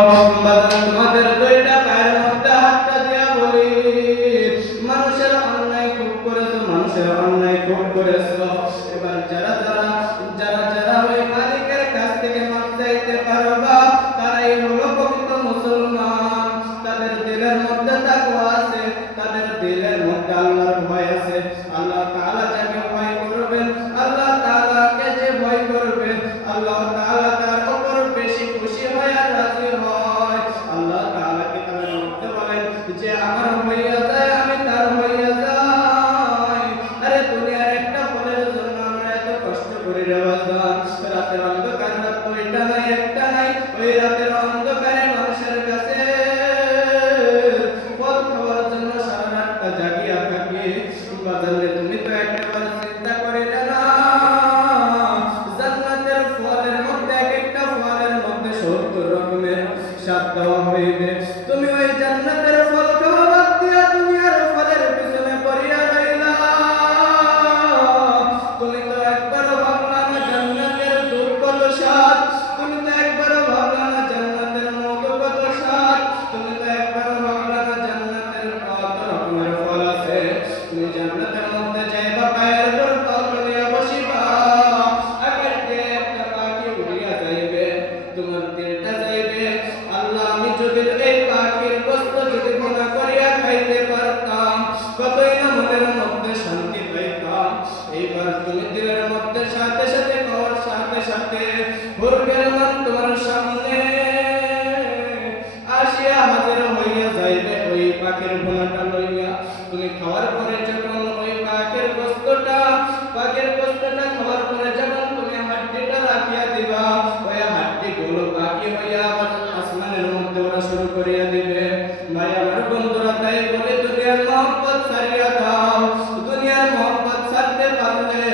তোমাদের দুইটা পায়ের মধ্যে হাতটা দিয়া বলি, মানুষের অন্যায় খুব করেছো, মানুষের অন্যায় খুব করেছো। এবার যারা যারা যারা যারা ওই মালিকের কাছ থেকে মাপ চাইতে পারবা, তারাই হলো প্রকৃত মুসলমান। তাদের দিলের মধ্যে তাকওয়া আছে, তাদের দিলের মধ্যে আল্লাহর ভয় আছে। আল্লাহ তাআলা যাকে ভয় করবেন, আল্লাহ তাআলাকে যে ভয় করবে, আল্লাহ তাআলা তার উপর বেশি খুশি হয় আর রাজি হয়। আল্লাহ তাআলা কিতাবের মধ্যে বলেন যে আমার হইয়া যায় আমি তার হইয়া যাই। আরে দুনিয়ার একটা ফলের জন্য আমরা এত কষ্ট করি রে বাজান। রাতের অন্ধকার, রাত দুইটা নাই একটা নাই, ওই রাতের অন্ধকারে মানুষের কাছে ফল খাওয়ার জন্য সারা রাতটা জাগিয়া থাকি। বাজারে তুমি তো একবার চিন্তা করিলে না, জান্নাতের ফলের মধ্যে এক একটা ফলের মধ্যে 70 রকমের স্বাদ দেওয়া হইবে। তুমি ওই জান্নাতের ফল খাওয়া বাদ দিয়া দুনিয়ার ফলের পিছনে পড়িয়া রইলা। তুমি তো একবারও ভাবলা না জান্নাতের দুধ কত স্বাদ, তুমি তো একবারও ভাবলা না জান্নাতের মধু কত স্বাদ, তুমি তো একবারও ভাবলা না জান্নাতের কত রকমের ফল আছে। তুমি জান্নাতের মধ্যে যাইবা, পায়ের উপর পা তুলিয়া বসিবা, আকাশ দিয়ে একটা পাখি উড়িয়া যাইবে, তোমার দিলটা যাইবে আল্লাহ আমি যদি এই পাখির গোশত যদি ভুনা করিয়া খাইতে পারতাম, কতই না মনের মধ্যে শান্তি পাইতাম। এইবার তুমি দিলের মধ্যে সাথে সাথে খাওয়ার সাথে সাথে হুরগের মান তোমার সামনে আসিয়া হাজির হইয়া যাইবে ওই পাখির ভুনাটা লইয়া। তুমি খাওয়ার পরে যখন ওই পাখির গোশতটা খাওয়ার পরে যখন তুমি হাড্ডিটা রাখিয়া দিবা, ওই হাড্ডিগুলো বাকি হইয়া আবার আসমানের মধ্যে ওরা শুরু করিয়া দিবে। ভাই আমার বন্ধুরা, তাই বলে দুনিয়ার মহব্বত ছাড়িয়া দাও। দুনিয়ার মহব্বত ছাড়তে পারলে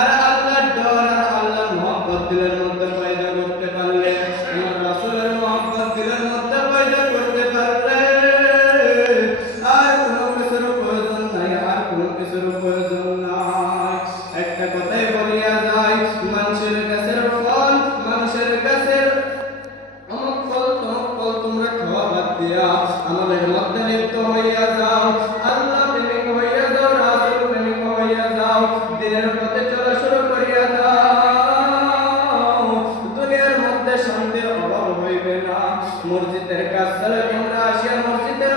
আর আল্লাহর ডর আর আল্লাহর মহব্বত দিলের মধ্যে পয়দা করতে পারলে, আমার রাসূলের মহব্বত দিলের মধ্যে পয়দা করতে পারলে, আর কোনো কিছুর প্রয়োজন নাই, আর কোনো কিছুর প্রয়োজন নাই। একটা কথাই বলিয়া যায়, মানুষের গাছের ফল, মানুষের গাছের অমুক ফল তমুক ফল তোমরা খাওয়া বাদ দিয়া আমাদের মধ্যে লিপ্ত হইয়া যাও। আল্লাহ প্রেমিক হইয়া যাও, রাসূল প্রেমিক হইয়া যাও, দিনের পথে চলা শুরু করিয়া দাও। দুনিয়ার মধ্যে শান্তির অভাব হইবে না। মসজিদের কাজ চলে, তোমরা আসিয়া মসজিদের